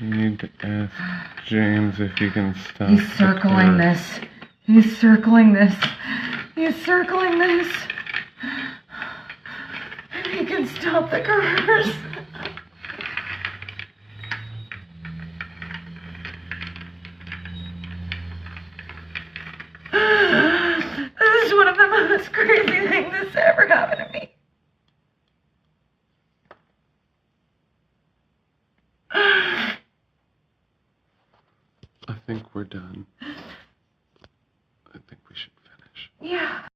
need to ask James if he can stop. He's circling this. He's circling this. He's circling this. And he can stop the curse. This is one of the most crazy things that's ever happened to me. I think we're done. I think we should finish. Yeah.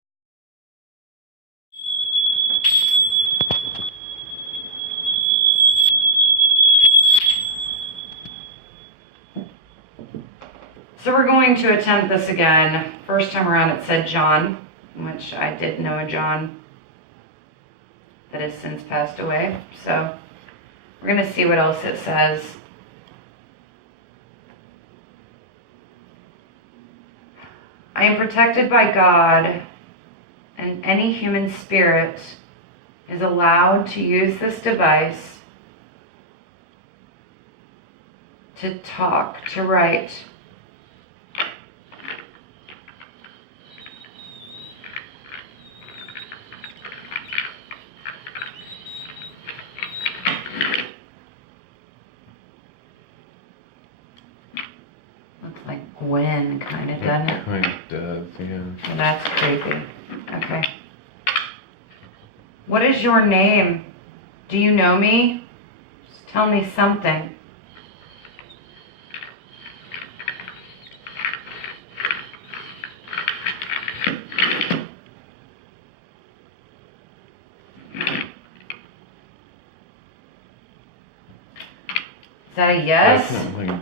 So we're going to attempt this again. First time around it said John, which I did know a John that has since passed away. So we're going to see what else it says. I am protected by God, and any human spirit is allowed to use this device to talk, to write. Looks like Gwen, kind of, doesn't it? Kind of does, yeah. Well, that's creepy. Okay. What is your name? Do you know me? Just tell me something. Is that a yes? That's not like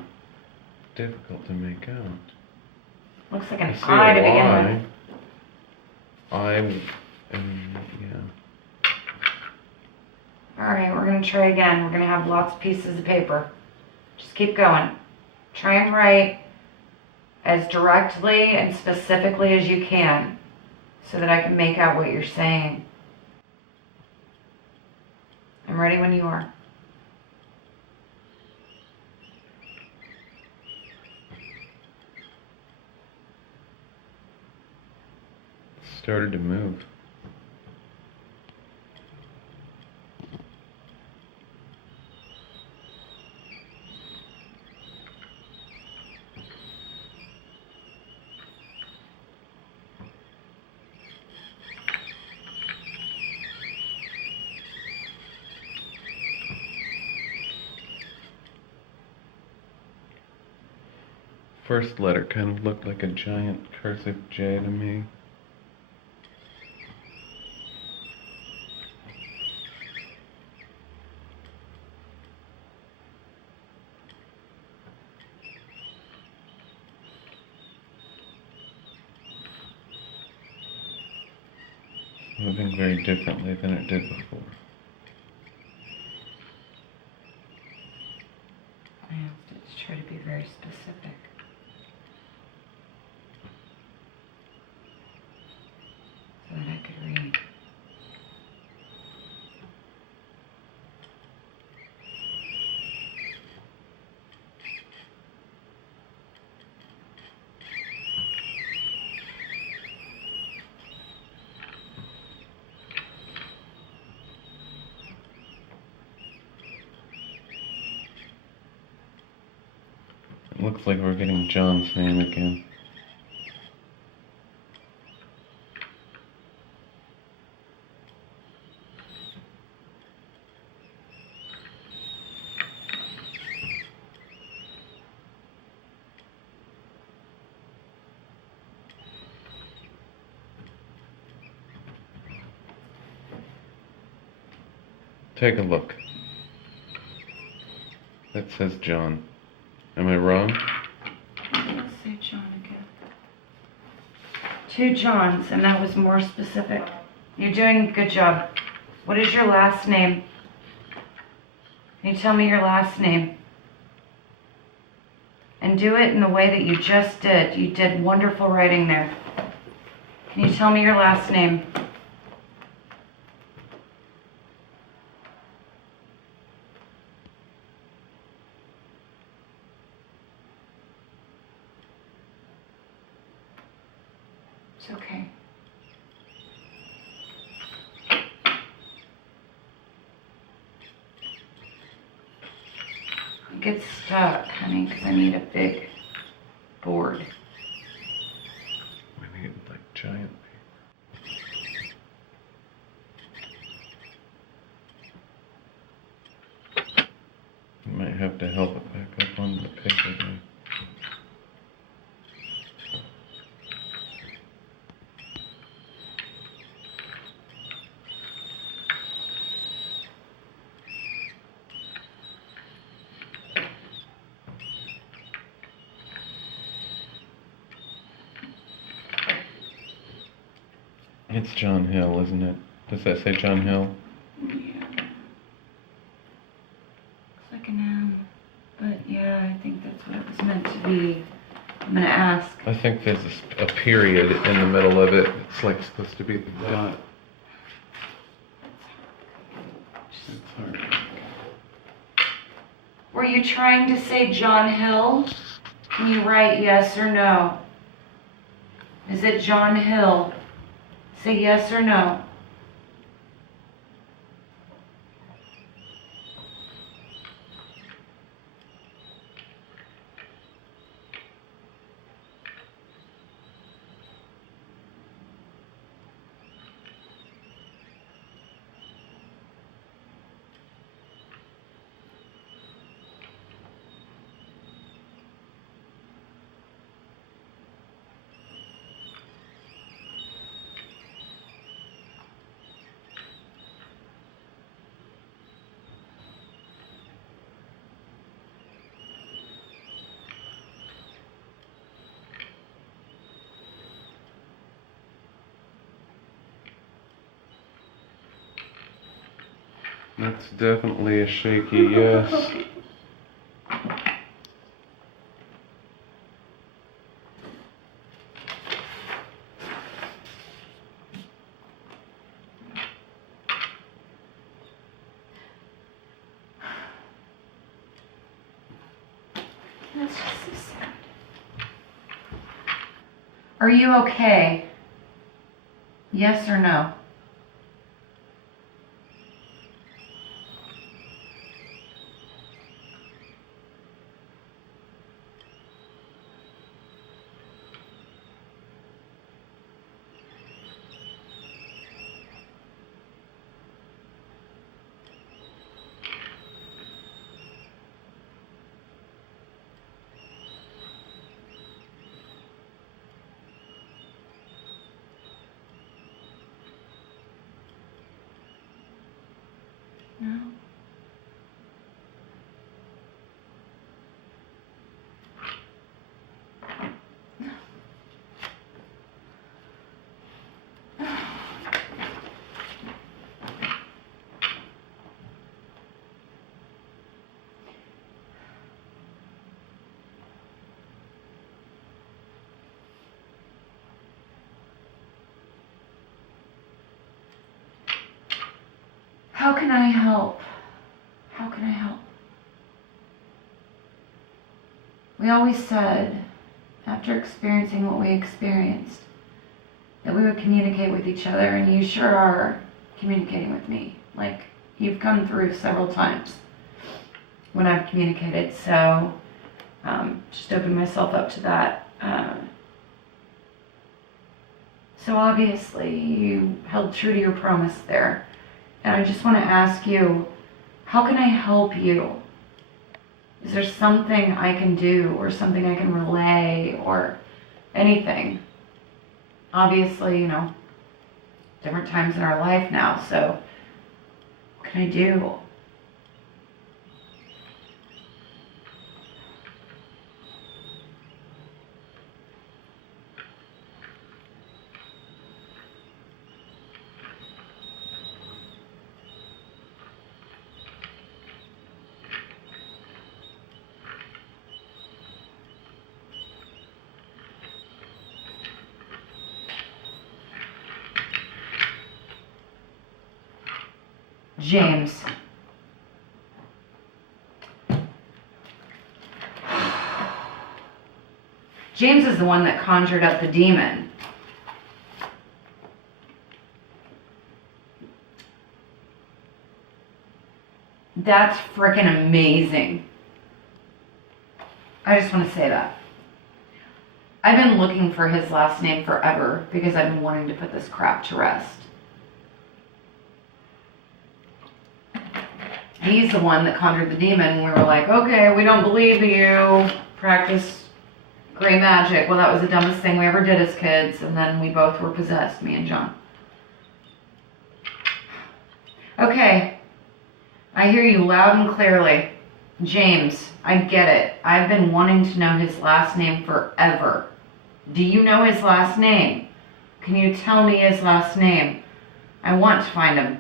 difficult to make out. Looks like an eye to begin with. Yeah. Alright, we're going to try again. We're going to have lots of pieces of paper. Just keep going. Try and write as directly and specifically as you can so that I can make out what you're saying. I'm ready when you are. Started to move. First letter kind of looked like a giant cursive J to me. Moving very differently than it did before. I have to try to be very specific. So that I could read. It looks like we're getting John's name again. Take a look. That says John. Am I wrong? Let's say John again. 2 Johns, and that was more specific. You're doing a good job. What is your last name? Can you tell me your last name? And do it in the way that you just did. You did wonderful writing there. Can you tell me your last name? It's okay. It gets stuck, honey, because I need a big board. We need like giant paper. You might have to help it back up on the paper then. It's John Hill, isn't it? Does that say John Hill? Yeah. Looks like an M. But yeah, I think that's what it was meant to be. I'm gonna ask. I think there's a period in the middle of it. It's like supposed to be the dot. It's hard. Were you trying to say John Hill? Can you write yes or no? Is it John Hill? Say yes or no. That's definitely a shaky yes. That's just so sad. Are you okay? Yes or no? No. How can I help? How can I help? We always said, after experiencing what we experienced, that we would communicate with each other, and you sure are communicating with me. Like, you've come through several times when I've communicated, so just open myself up to that. So obviously, you held true to your promise there. And I just want to ask you, how can I help you? Is there something I can do or something I can relay or anything? Obviously, you know, different times in our life now, so what can I do? James. James is the one that conjured up the demon. That's freaking amazing. I just want to say that. I've been looking for his last name forever because I've been wanting to put this crap to rest. He's the one that conjured the demon. We were like, okay, we don't believe you. Practice gray magic. Well, that was the dumbest thing we ever did as kids. And then we both were possessed, me and John. Okay. I hear you loud and clearly. James, I get it. I've been wanting to know his last name forever. Do you know his last name? Can you tell me his last name? I want to find him.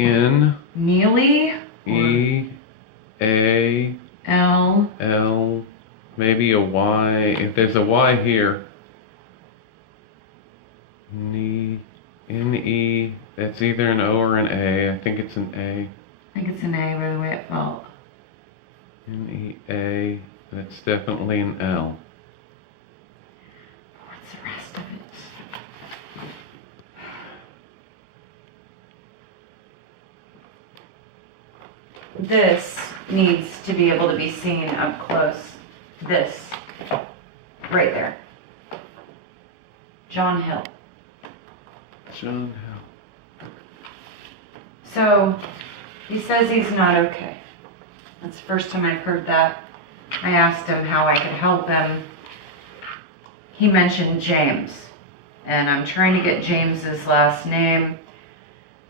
N Neely? E A L. L, maybe a Y. If there's a Y here, N E. That's either an O or an A. I think it's an A. I think it's an A by the way it felt. N E A. That's definitely an L. What's the rest of it? This needs to be able to be seen up close. This. Right there. John Hill. John Hill. So, he says he's not okay. That's the first time I've heard that. I asked him how I could help him. He mentioned James. And I'm trying to get James's last name.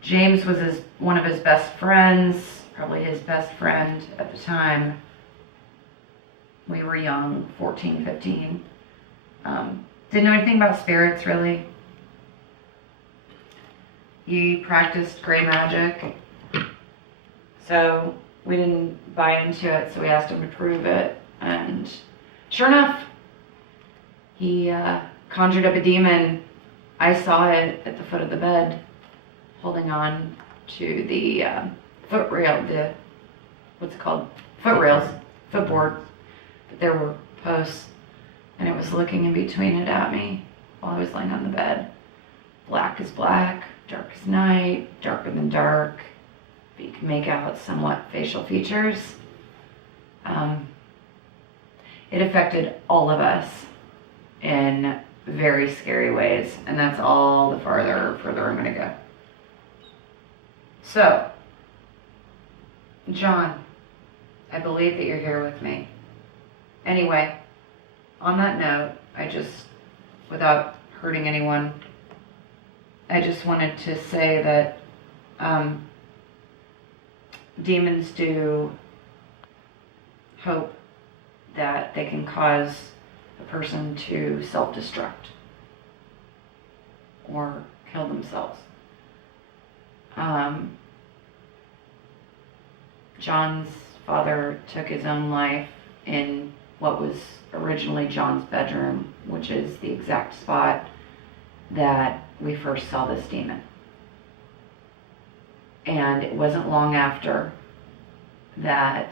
James was one of his best friends. Probably his best friend at the time. We were young, 14, 15. Didn't know anything about spirits, really. He practiced gray magic. So we didn't buy into it, so we asked him to prove it. And sure enough, he conjured up a demon. I saw it at the foot of the bed, holding on to the foot rail, what's it called? Foot rails, footboard. But there were posts, and it was looking in between it at me while I was laying on the bed. Black as black, dark as night, darker than dark. But you can make out somewhat facial features. It affected all of us in very scary ways, and that's all the further I'm gonna go. So, John, I believe that you're here with me. Anyway, on that note, without hurting anyone, I just wanted to say that demons do hope that they can cause a person to self-destruct or kill themselves. John's father took his own life in what was originally John's bedroom, which is the exact spot that we first saw this demon. And it wasn't long after that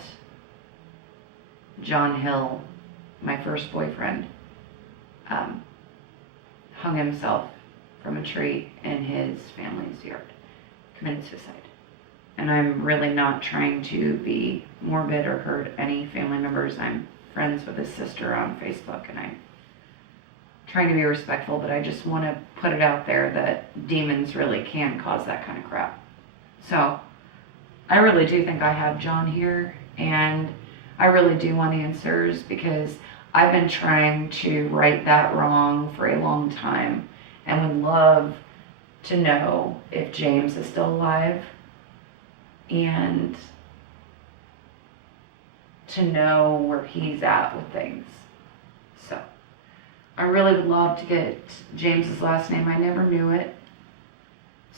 John Hill, my first boyfriend, hung himself from a tree in his family's yard, committed suicide. And I'm really not trying to be morbid or hurt any family members. I'm friends with his sister on Facebook, and I'm trying to be respectful, but I just want to put it out there that demons really can cause that kind of crap. So I really do think I have John here, and I really do want answers, because I've been trying to right that wrong for a long time, and would love to know if James is still alive, and to know where he's at with things. So I really would love to get James's last name. I never knew it.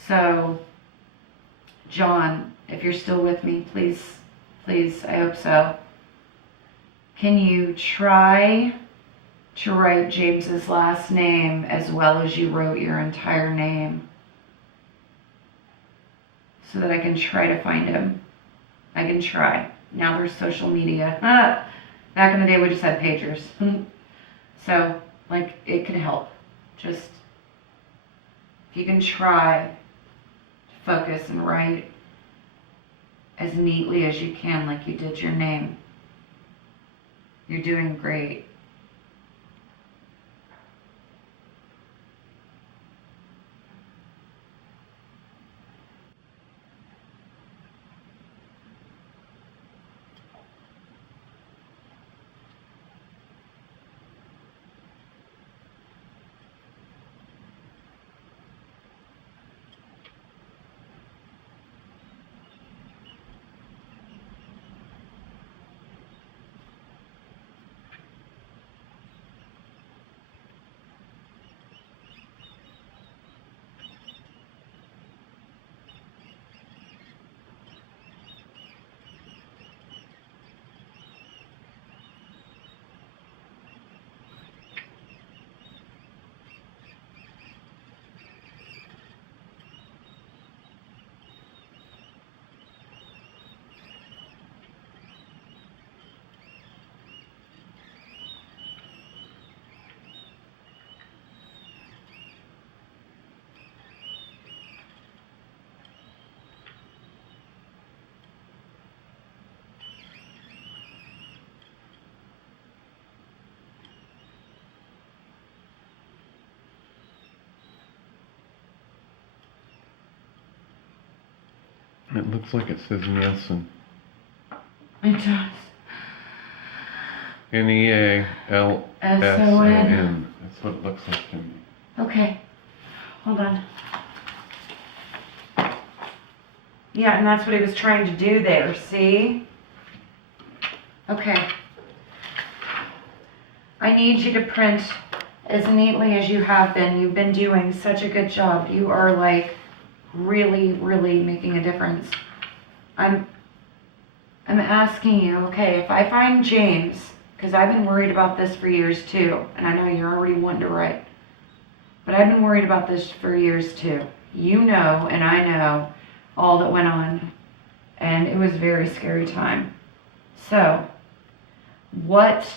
So John, if you're still with me, please, I hope so. Can you try to write James's last name as well as you wrote your entire name, so that I can try to find him? I can try. Now there's social media. Back in the day we just had pagers. So, like, it could help. Just, if you can try to focus and write as neatly as you can, like you did your name. You're doing great. It looks like it says Nielsen. It does. Nealson. That's what it looks like to me. Okay. Hold on. Yeah, and that's what he was trying to do there, see? Okay. I need you to print as neatly as you have been. You've been doing such a good job. You are, like, really, really making a difference. I'm asking you, okay, if I find James, because I've been worried about this for years too, and I know you're already wanting to write, but I've been worried about this for years too. You know, and I know all that went on, and it was a very scary time. So, what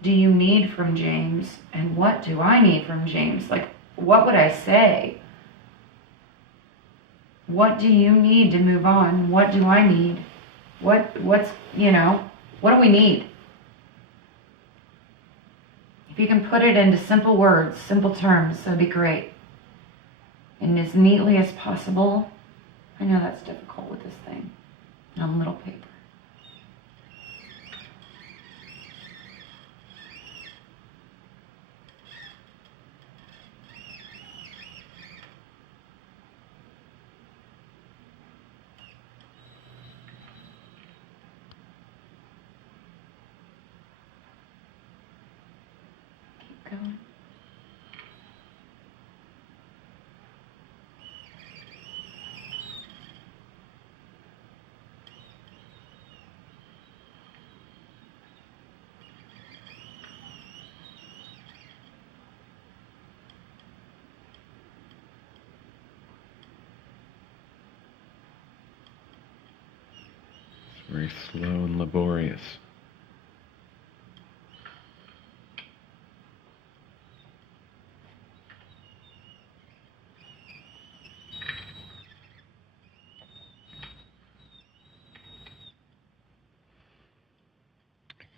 do you need from James, and what do I need from James? Like, what would I say? What do you need to move on? What do I need? What do we need? If you can put it into simple words, simple terms, that'd be great. And as neatly as possible. I know that's difficult with this thing. On little paper. Going. It's very slow and laborious.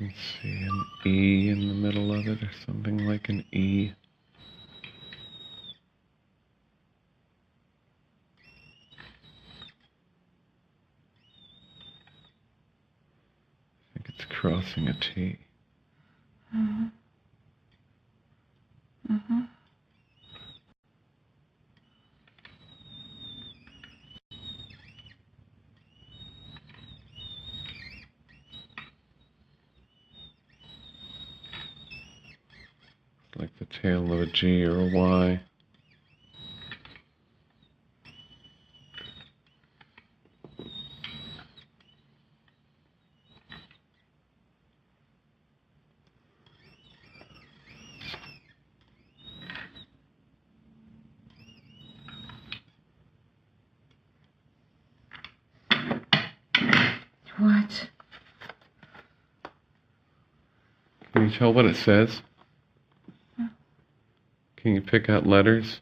Let's see, an E in the middle of it, or something like an E. I think it's crossing a T. Mm-hmm. Mm-hmm. Like the tail of a G or a Y. What? Can you tell what it says? Can you pick out letters?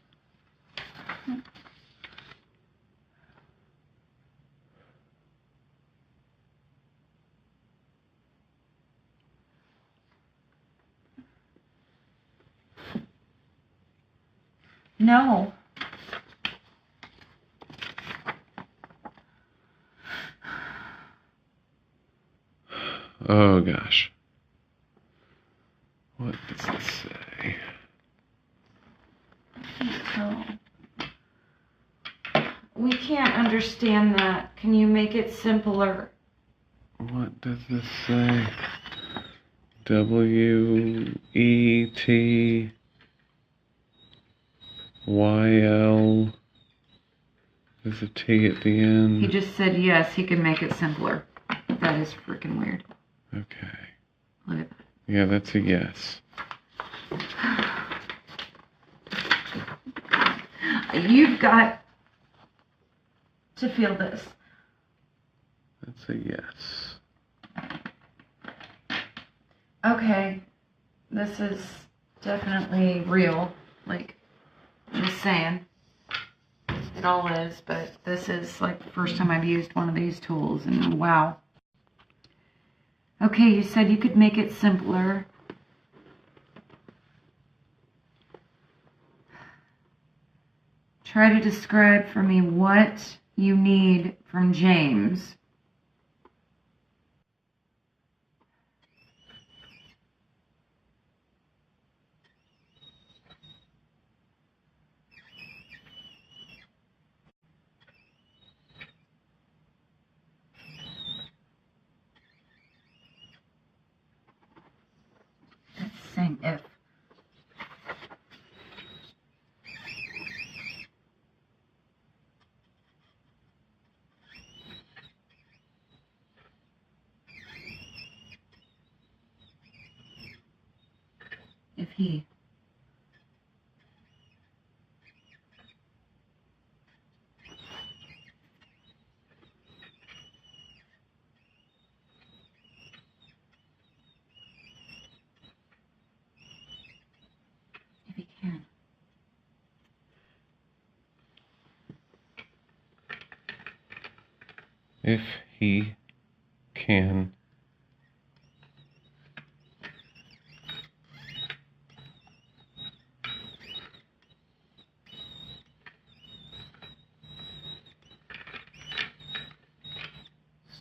No. Oh gosh. What does it say? No. We can't understand that. Can you make it simpler? What does this say? WETYL. There's a T at the end. He just said yes, he can make it simpler. That is freaking weird. Okay. Look at that. Yeah, that's a yes. You've got to feel this. That's a yes. Okay, this is definitely real. Like, just saying. It all is, but this is like the first time I've used one of these tools, and wow. Okay, you said you could make it simpler. Try to describe for me what you need from James. It's saying if. If he. If he can. If he can.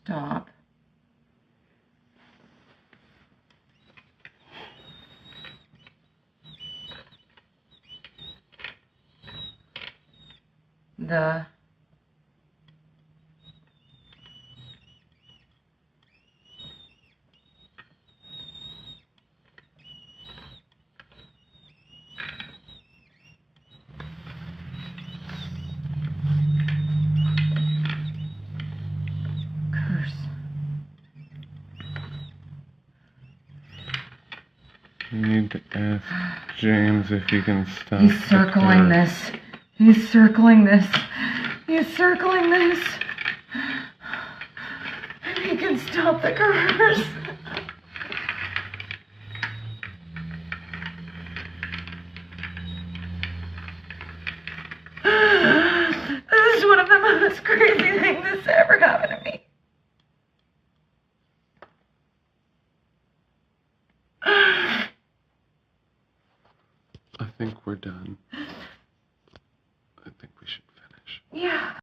Stop. The curse. You need to ask James if he can stop. He's circling this. He's circling this. He's circling this. And he can stop the curse. This is one of the most crazy things that's ever happened to me. think we're done. I think we should finish. Yeah.